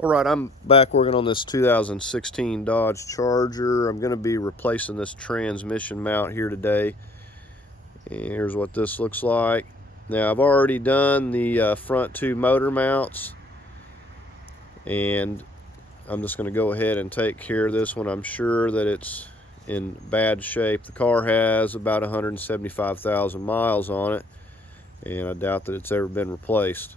Alright, I'm back working on this 2016 Dodge Charger. I'm going to be replacing this transmission mount here today. And here's what this looks like. Now, I've already done the front two motor mounts, and I'm just going to go ahead and take care of this one. I'm sure that it's in bad shape. The car has about 175,000 miles on it, and I doubt that it's ever been replaced.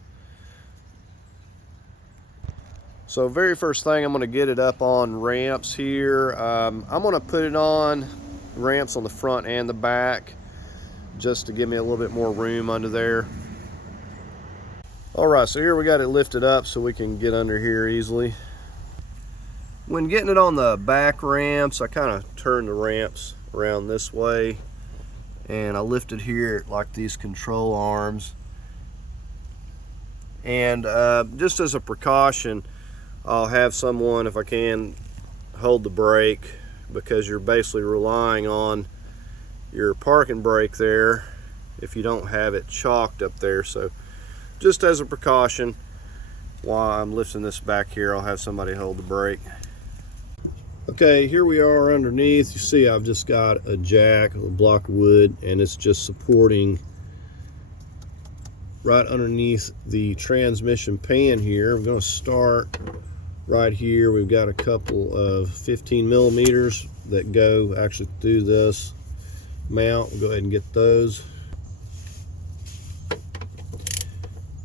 So very first thing, I'm going to get it up on ramps here. I'm going to put it on ramps on the front and the back just to give me a little bit more room under there. Alright, so here we got it lifted up so we can get under here easily. When getting it on the back ramps, I kind of turn the ramps around this way, and I lift it here like these control arms. And just as a precaution, I'll have someone, if I can, hold the brake, because you're basically relying on your parking brake there if you don't have it chalked up there. So just as a precaution, while I'm lifting this back here, I'll have somebody hold the brake. Okay, here we are underneath. You see I've just got a jack, a block of wood, and it's just supporting right underneath the transmission pan here. I'm going to start right here. We've got a couple of 15 millimeters that go actually through this mount. We'll go ahead and get those.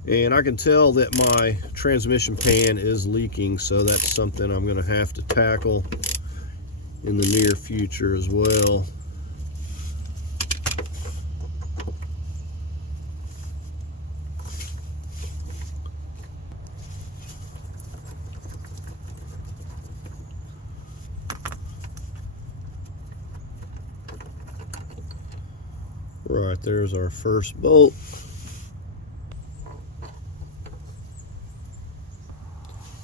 And I can tell that my transmission pan is leaking, so that's something I'm going to have to tackle in the near future as well. Right, there's our first bolt.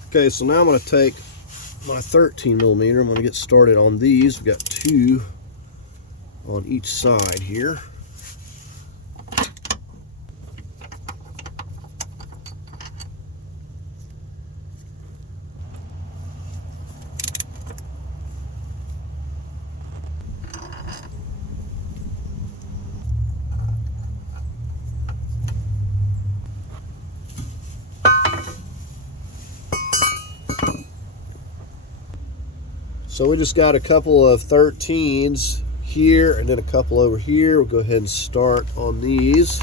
Okay, so now I'm going to take my 13 millimeter. I'm going to get started on these. We've got two on each side here. So we just got a couple of 13s here and then a couple over here. We'll go ahead and start on these.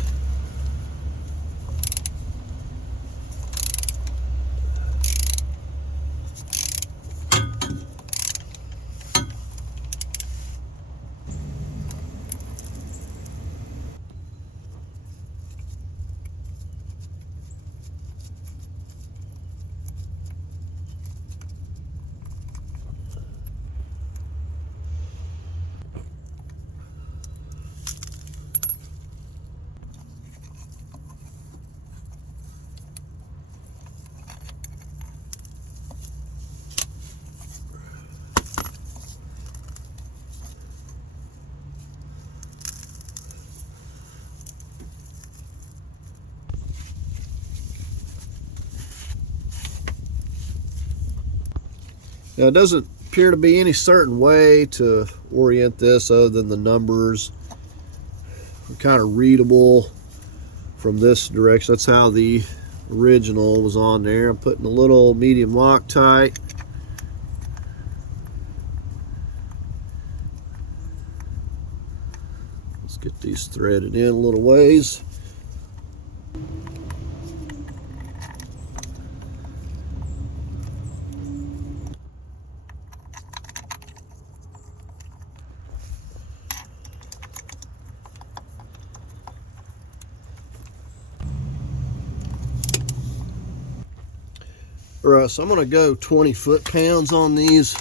Now, it doesn't appear to be any certain way to orient this other than the numbers are kind of readable from this direction. That's how the original was on there. I'm putting a little medium Loctite. Let's get these threaded in a little ways. Alright, so I'm going to go 20 foot-pounds on these.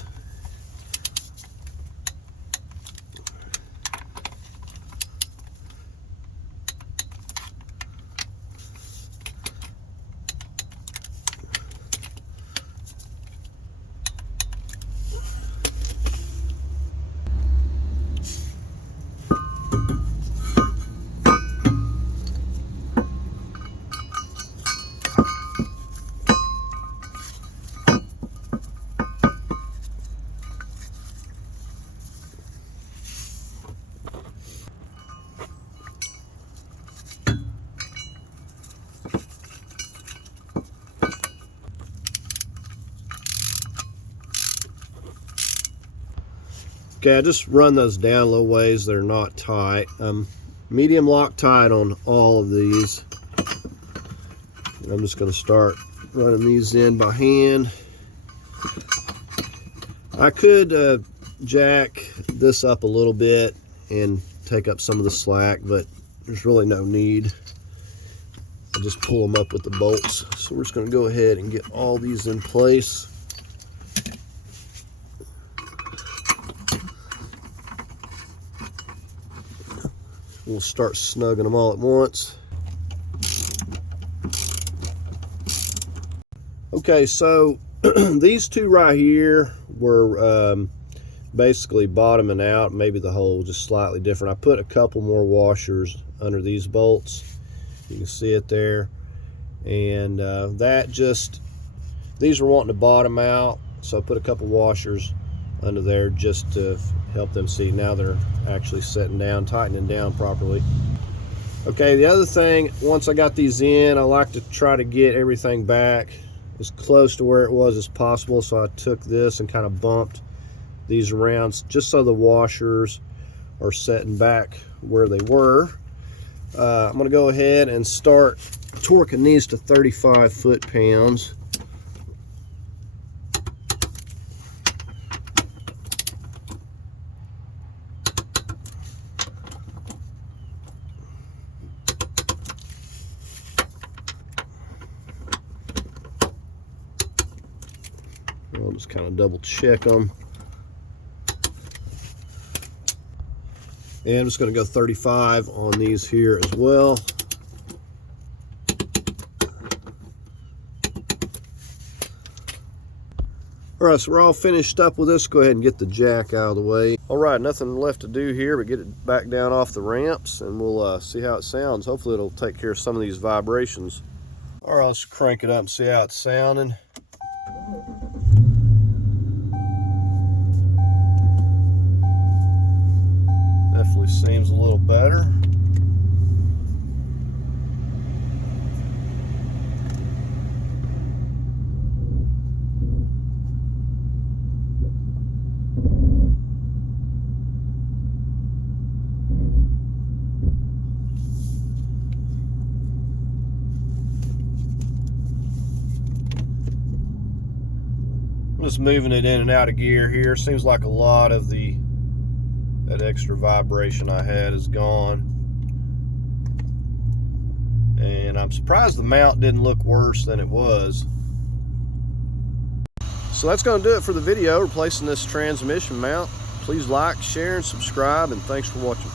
Okay, I just run those down a little ways. They're not tight. Medium Loctite on all of these. And I'm just going to start running these in by hand. I could jack this up a little bit and take up some of the slack, but there's really no need. I just pull them up with the bolts. So we're just going to go ahead and get all these in place. We'll start snugging them all at once. Okay, so these two right here were basically bottoming out. Maybe the hole just slightly different. I put a couple more washers under these bolts. You can see it there. And these were wanting to bottom out, so I put a couple washers under there just to help them see. Now they're actually setting down, tightening down properly. Okay, the other thing, once I got these in, I like to try to get everything back as close to where it was as possible. So I took this and kind of bumped these around just so the washers are setting back where they were. I'm going to go ahead and start torquing these to 35 foot-pounds. I'll just kind of double check them. And I'm just going to go 35 on these here as well. All right, so we're all finished up with this. Go ahead and get the jack out of the way. All right, nothing left to do here but get it back down off the ramps, and we'll see how it sounds. Hopefully it'll take care of some of these vibrations. All right, let's crank it up and see how it's sounding. Definitely seems a little better. I'm just moving it in and out of gear here. Seems like a lot of that extra vibration I had is gone. And I'm surprised the mount didn't look worse than it was. So that's going to do it for the video replacing this transmission mount. Please like, share, and subscribe, and thanks for watching.